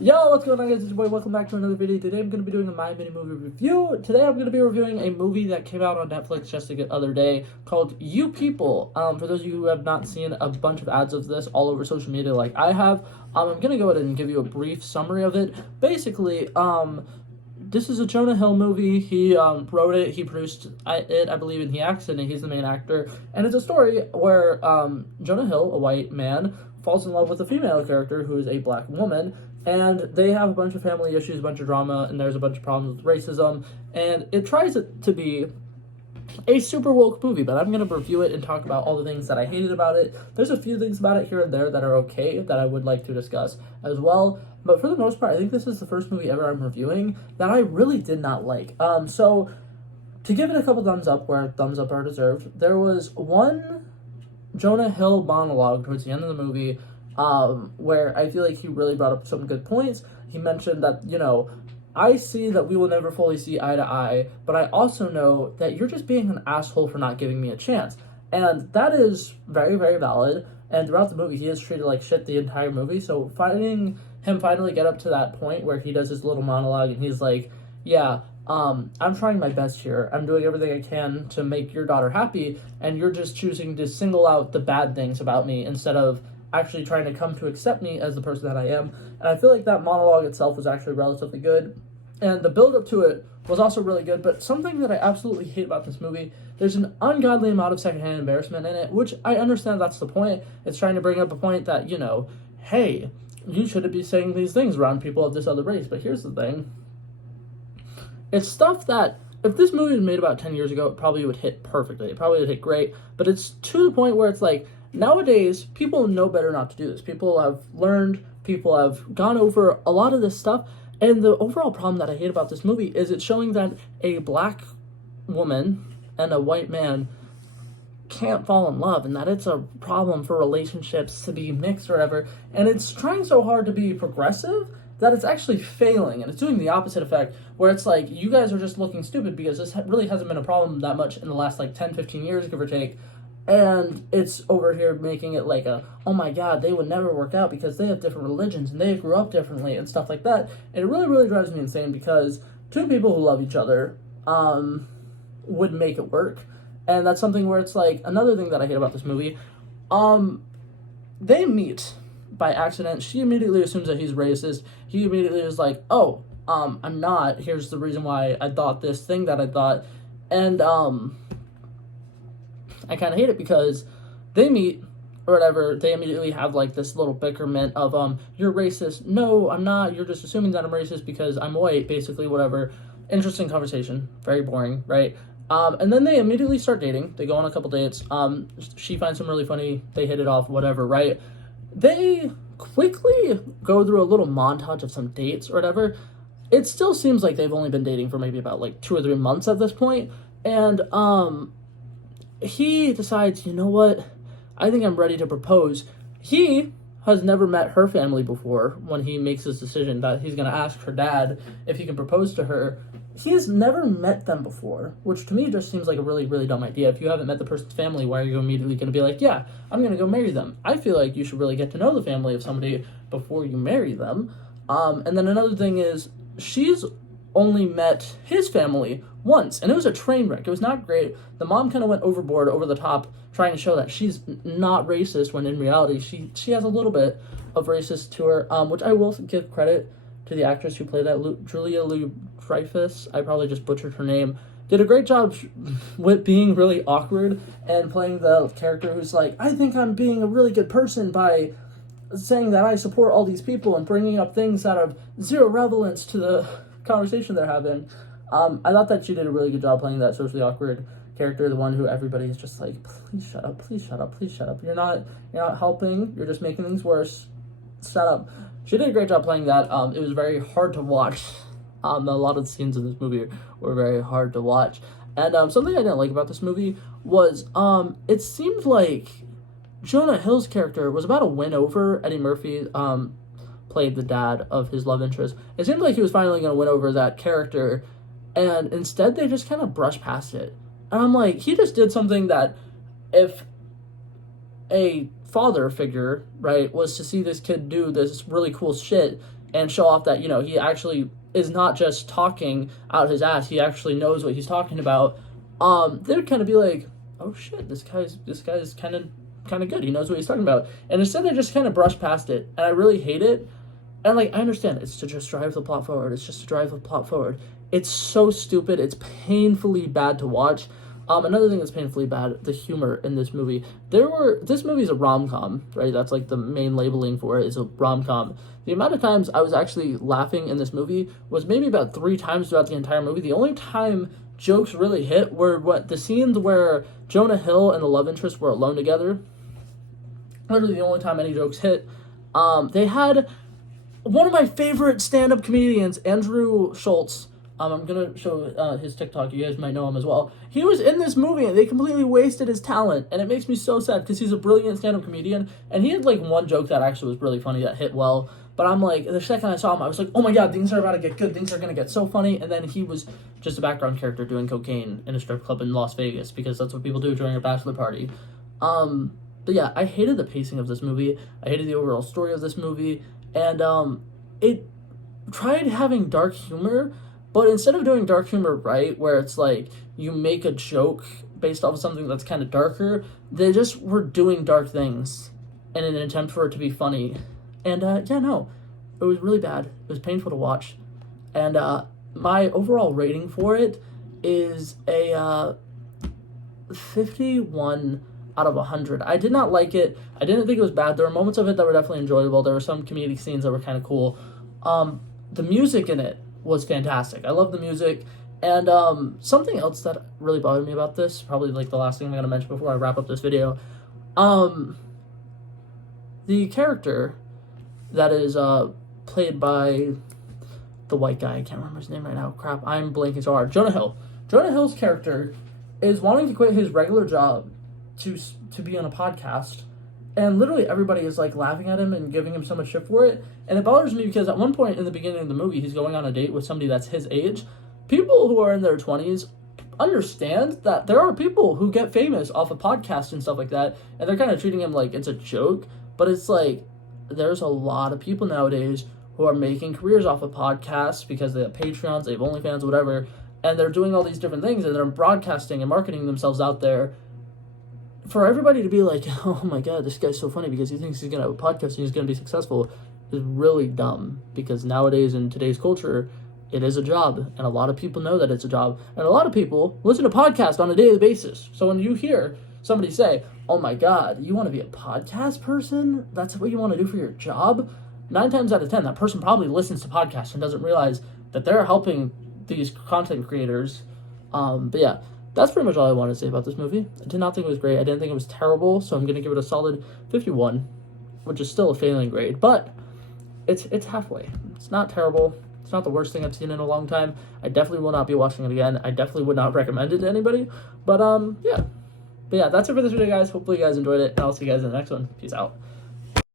Yo, what's going on, guys? It's your boy. Welcome back to another video. Today I'm going to be doing a My Mini Movie review. Today I'm going to be reviewing a movie that came out on Netflix just the other day called You People. For those of you who have not seen a bunch of ads of this all over social media like I have, I'm going to go ahead and give you a brief summary of it. Basically, this is a Jonah Hill movie. He wrote it, he produced it, I believe, and he acts in it. He's the main actor. And it's a story where Jonah Hill, a white man, falls in love with a female character who is a black woman. And they have a bunch of family issues, a bunch of drama, and there's a bunch of problems with racism. And it tries to be a super woke movie, but I'm going to review it and talk about all the things that I hated about it. There's a few things about it here and there that are okay that I would like to discuss as well. But for the most part, I think this is the first movie ever I'm reviewing that I really did not like. So to give it a couple thumbs up where thumbs up are deserved, there was one Jonah Hill monologue towards the end of the movie where I feel like he really brought up some good points. He mentioned that, I see that we will never fully see eye to eye, but I also know that you're just being an asshole for not giving me a chance. And that is very, very valid. And throughout the movie, he is treated like shit the entire movie. So finding him finally get up to that point where he does his little monologue and he's like, yeah, I'm trying my best here. I'm doing everything I can to make your daughter happy, and you're just choosing to single out the bad things about me instead of actually trying to come to accept me as the person that I am. And I feel like that monologue itself was actually relatively good. And the build up to it was also really good, but something that I absolutely hate about this movie, there's an ungodly amount of secondhand embarrassment in it, which I understand that's the point. It's trying to bring up a point that, hey, you shouldn't be saying these things around people of this other race. But here's the thing. It's stuff that, if this movie was made about 10 years ago, it probably would hit perfectly. It probably would hit great. But it's to the point where it's like, nowadays, people know better not to do this. People have learned, people have gone over a lot of this stuff. And the overall problem that I hate about this movie is it's showing that a black woman and a white man can't fall in love, and that it's a problem for relationships to be mixed or whatever. And it's trying so hard to be progressive that it's actually failing, and it's doing the opposite effect, where it's like, you guys are just looking stupid because this really hasn't been a problem that much in the last, 10, 15 years, give or take. And it's over here making it like oh my god, they would never work out because they have different religions and they grew up differently and stuff like that. And it really, really drives me insane because two people who love each other would make it work. And that's something where it's like, another thing that I hate about this movie, they meet by accident. She immediately assumes that he's racist. He immediately is like, oh, I'm not. Here's the reason why I thought this thing that I thought. And I kind of hate it because they meet or whatever, they immediately have this little bickerment of, you're racist. No, I'm not. You're just assuming that I'm racist because I'm white, basically, whatever. Interesting conversation. Very boring, right? And then they immediately start dating. They go on a couple dates. She finds him really funny. They hit it off, whatever, right? They quickly go through a little montage of some dates or whatever. It still seems like they've only been dating for maybe about 2 or 3 months at this point. And, he decides, you know what, I think I'm ready to propose. He has never met her family before when he makes his decision that he's going to ask her dad if he can propose to her. He's never met them before, which to me just seems like a really, really dumb idea. If you haven't met the person's family, why are you immediately going to be like, yeah, I'm going to go marry them? I feel like you should really get to know the family of somebody before you marry them. And then another thing is, she's only met his family once, and it was a train wreck. It was not great. The mom kind of went overboard, over the top, trying to show that she's not racist, when in reality she has a little bit of racist to her, which I will give credit to the actress who played that, Julia Louis-Dreyfus. I probably just butchered her name. Did a great job with being really awkward and playing the character who's like, I think I'm being a really good person by saying that I support all these people and bringing up things that have zero relevance to the conversation they're having. I thought that she did a really good job playing that socially awkward character, the one who everybody's just like, please shut up, please shut up, please shut up. You're not helping, you're just making things worse. Shut up. She did a great job playing that. It was very hard to watch. A lot of the scenes in this movie were very hard to watch. And something I didn't like about this movie was it seemed like Jonah Hill's character was about to win over Eddie Murphy, played the dad of his love interest. It seemed like he was finally going to win over that character, and instead they just kind of brushed past it. And I'm like, he just did something that if a father figure, right, was to see this kid do this really cool shit, and show off that, you know, he actually is not just talking out his ass, he actually knows what he's talking about, they would kind of be like, oh shit, this guy's kind of good, he knows what he's talking about. And instead they just kind of brush past it, and I really hate it. And like, I understand it's to just drive the plot forward, it's so stupid, it's painfully bad to watch. Another thing that's painfully bad, the humor in this movie. This movie's a rom-com, right? That's like the main labeling for it, is a rom-com. The amount of times I was actually laughing in this movie was maybe about 3 times throughout the entire movie. The only time jokes really hit were the scenes where Jonah Hill and the love interest were alone together. Literally the only time any jokes hit. They had one of my favorite stand-up comedians, Andrew Schultz. I'm going to show his TikTok. You guys might know him as well. He was in this movie, and they completely wasted his talent. And it makes me so sad, because he's a brilliant stand-up comedian. And he had, like, one joke that actually was really funny that hit well. But I'm like, the second I saw him, I was like, oh my god, things are about to get good. Things are going to get so funny. And then he was just a background character doing cocaine in a strip club in Las Vegas, because that's what people do during a bachelor party. But yeah, I hated the pacing of this movie. I hated the overall story of this movie. And it tried having dark humor, but instead of doing dark humor right, where it's like you make a joke based off of something that's kind of darker, they just were doing dark things in an attempt for it to be funny. And yeah, no, it was really bad. It was painful to watch. And my overall rating for it is a 51 out of 100. I did not like it. I didn't think it was bad. There were moments of it that were definitely enjoyable. There were some comedic scenes that were kind of cool. The music in it was fantastic. I love the music. And something else that really bothered me about this, probably like the last thing I'm going to mention before I wrap up this video, the character that is played by the white guy, I can't remember his name right now, crap, I'm blanking so hard, Jonah Hill. Jonah Hill's character is wanting to quit his regular job to be on a podcast, and literally everybody is like laughing at him and giving him so much shit for it. And it bothers me because at one point in the beginning of the movie, he's going on a date with somebody that's his age. People who are in their 20s understand that there are people who get famous off of podcasts and stuff like that, and they're kind of treating him like it's a joke. But it's like, there's a lot of people nowadays who are making careers off of podcasts because they have Patreons, they have OnlyFans, whatever, and they're doing all these different things, and they're broadcasting and marketing themselves out there. For everybody to be like, oh my god, this guy's so funny because he thinks he's going to have a podcast and he's going to be successful, is really dumb. Because nowadays, in today's culture, it is a job, and a lot of people know that it's a job, and a lot of people listen to podcasts on a daily basis. So when you hear somebody say, oh my god, you want to be a podcast person? That's what you want to do for your job? 9 times out of 10, that person probably listens to podcasts and doesn't realize that they're helping these content creators. But yeah, that's pretty much all I wanted to say about this movie. I did not think it was great. I didn't think it was terrible, so I'm going to give it a solid 51, which is still a failing grade, but it's halfway. It's not terrible. It's not the worst thing I've seen in a long time. I definitely will not be watching it again. I definitely would not recommend it to anybody, but yeah. But yeah, that's it for this video, guys. Hopefully you guys enjoyed it, and I'll see you guys in the next one. Peace out.